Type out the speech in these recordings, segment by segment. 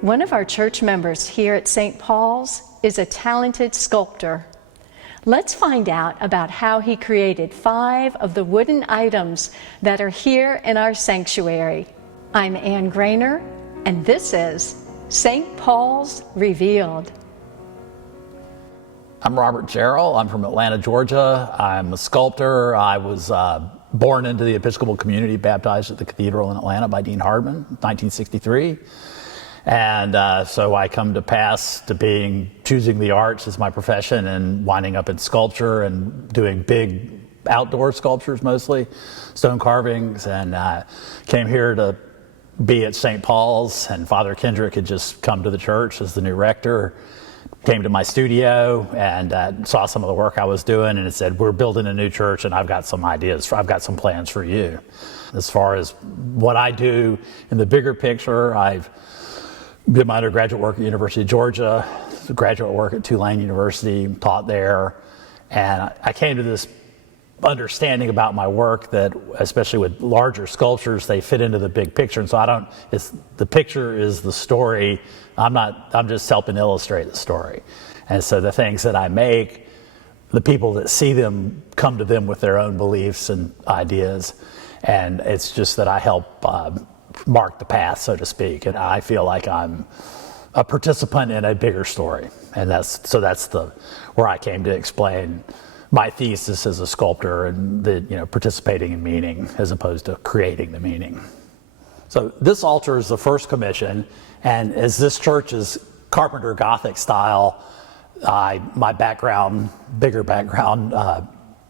One of our church members here at St. Paul's is a talented sculptor. Let's find out about how he created 5 of the wooden items that are here in our sanctuary. I'm Ann Grainer, and this is St. Paul's Revealed. I'm Robert Jarrell. I'm from Atlanta, Georgia. I'm a sculptor. I was born into the Episcopal community, baptized at the cathedral in Atlanta by Dean Hardman in 1963. And so I come to pass to choosing the arts as my profession and winding up in sculpture and doing big outdoor sculptures mostly, stone carvings, and came here to be at St. Paul's, and Father Kendrick had just come to the church as the new rector, came to my studio and saw some of the work I was doing, and it said, we're building a new church and I've got some ideas, I've got some plans for you. As far as what I do in the bigger picture, I've did my undergraduate work at University of Georgia, graduate work at Tulane University, taught there, and I came to this understanding about my work that, especially with larger sculptures, they fit into the big picture. And so the picture is the story. I'm just helping illustrate the story. And so the things that I make, the people that see them come to them with their own beliefs and ideas. And it's just that I help mark the path, so to speak. And I feel like I'm a participant in a bigger story. And that's where I came to explain my thesis as a sculptor and participating in meaning as opposed to creating the meaning. So this altar is the first commission, and as this church is Carpenter Gothic style, my bigger background,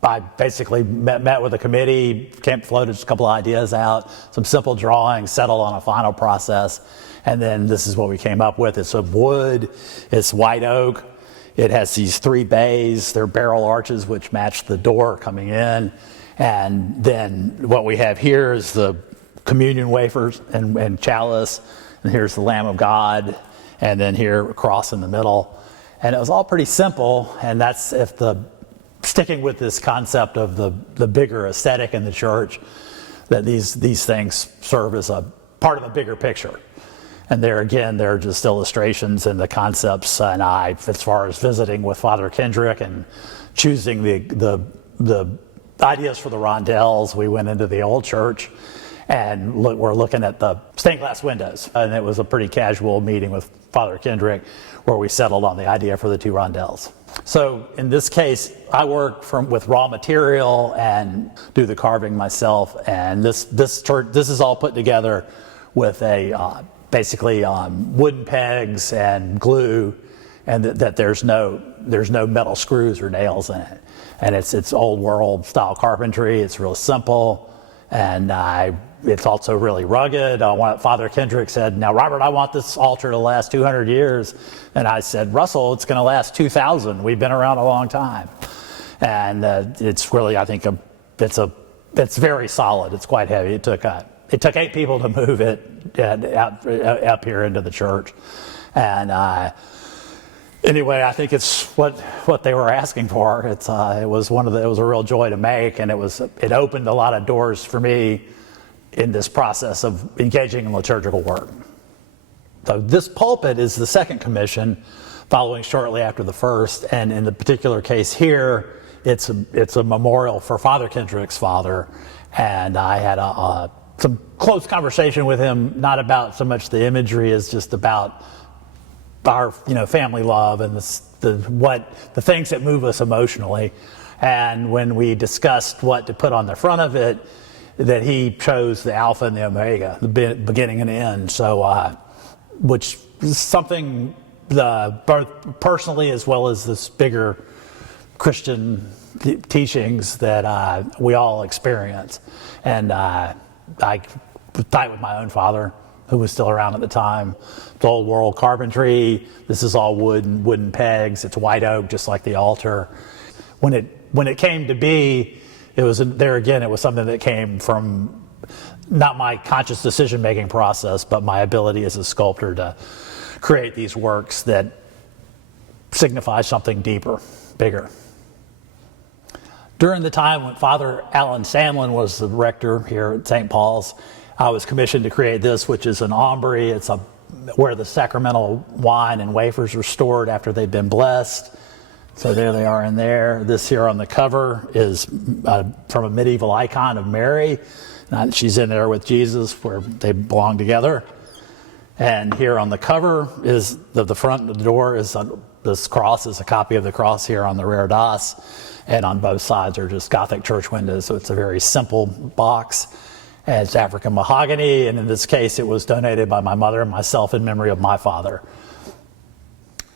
I basically met with a committee, floated a couple of ideas out, some simple drawings, settled on a final process, and then this is what we came up with. It's a wood, it's white oak. It has these 3 bays, they're barrel arches which match the door coming in. And then what we have here is the communion wafers and chalice, and here's the Lamb of God, and then here a cross in the middle. And it was all pretty simple, and that's sticking with this concept of the bigger aesthetic in the church, that these things serve as a part of a bigger picture. And there again, they're just illustrations and the concepts. And as far as visiting with Father Kendrick and choosing the ideas for the rondelles, we went into the old church and we're looking at the stained glass windows. And it was a pretty casual meeting with Father Kendrick where we settled on the idea for the 2 rondelles. So in this case, I work with raw material and do the carving myself. And this is all put together with basically wooden pegs and glue, and that there's no metal screws or nails in it. And it's old world style carpentry. It's real simple, and it's also really rugged. Father Kendrick said, "Now, Robert, I want this altar to last 200 years." And I said, "Russell, it's going to last 2,000. We've been around a long time." And it's really, I think, it's very solid. It's quite heavy. It took 8 people to move it up here into the church. And anyway, I think it's what they were asking for. It was a real joy to make, and it opened a lot of doors for me in this process of engaging in liturgical work. So this pulpit is the second commission, following shortly after the first. And in the particular case here, it's a memorial for Father Kendrick's father. And I had some close conversation with him, not about so much the imagery as just about our family love and the things that move us emotionally. And when we discussed what to put on the front of it, that he chose the Alpha and the Omega, the beginning and end. So, which is something both personally as well as this bigger Christian teachings that we all experience. And I was tight with my own father, who was still around at the time. It's old world carpentry. This is all wood and wooden pegs. It's white oak, just like the altar. When it came to be, it was something that came from not my conscious decision-making process, but my ability as a sculptor to create these works that signify something deeper, bigger. During the time when Father Alan Sandlin was the rector here at St. Paul's, I was commissioned to create this, which is an ambry. It's a where the sacramental wine and wafers are stored after they've been blessed. So there they are in there. This here on the cover is from a medieval icon of Mary. She's in there with Jesus where they belong together. And here on the cover is the front of the door is this cross is a copy of the cross here on the rear dos. And on both sides are just Gothic church windows. So it's a very simple box. And it's African mahogany. And in this case, it was donated by my mother and myself in memory of my father.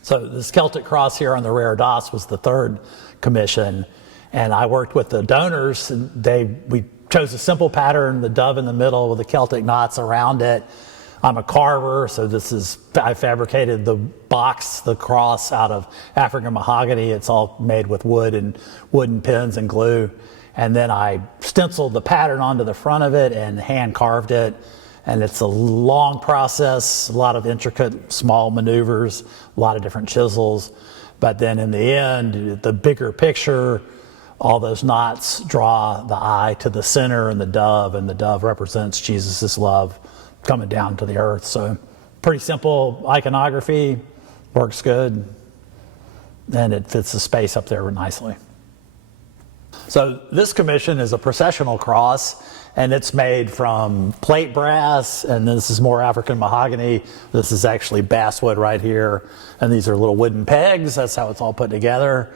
So this Celtic cross here on the rear dos was the third commission, and I worked with the donors. And we chose a simple pattern, the dove in the middle with the Celtic knots around it. I'm a carver, so I fabricated the box, the cross, out of African mahogany. It's all made with wood and wooden pins and glue. And then I stenciled the pattern onto the front of it and hand carved it. And it's a long process, a lot of intricate small maneuvers, a lot of different chisels. But then in the end, the bigger picture, all those knots draw the eye to the center and the dove represents Jesus' love coming down to the earth. So pretty simple iconography, works good, and it fits the space up there nicely. So this commission is a processional cross, and it's made from plate brass, and this is more African mahogany. This is actually basswood right here, and these are little wooden pegs. That's how it's all put together.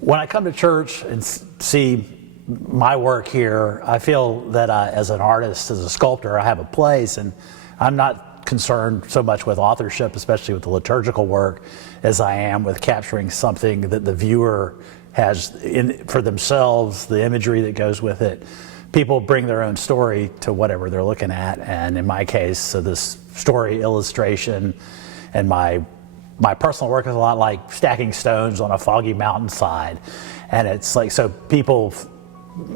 When I come to church and see my work here, I feel that as an artist, as a sculptor, I have a place, and I'm not concerned so much with authorship, especially with the liturgical work, as I am with capturing something that the viewer has for themselves, the imagery that goes with it. People bring their own story to whatever they're looking at, and in my case, so this story illustration and my personal work is a lot like stacking stones on a foggy mountainside, and it's like, so people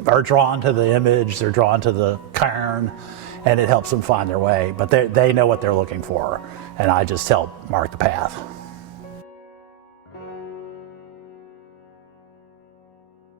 are drawn to the image, they're drawn to the cairn, and it helps them find their way, but they know what they're looking for, and I just help mark the path.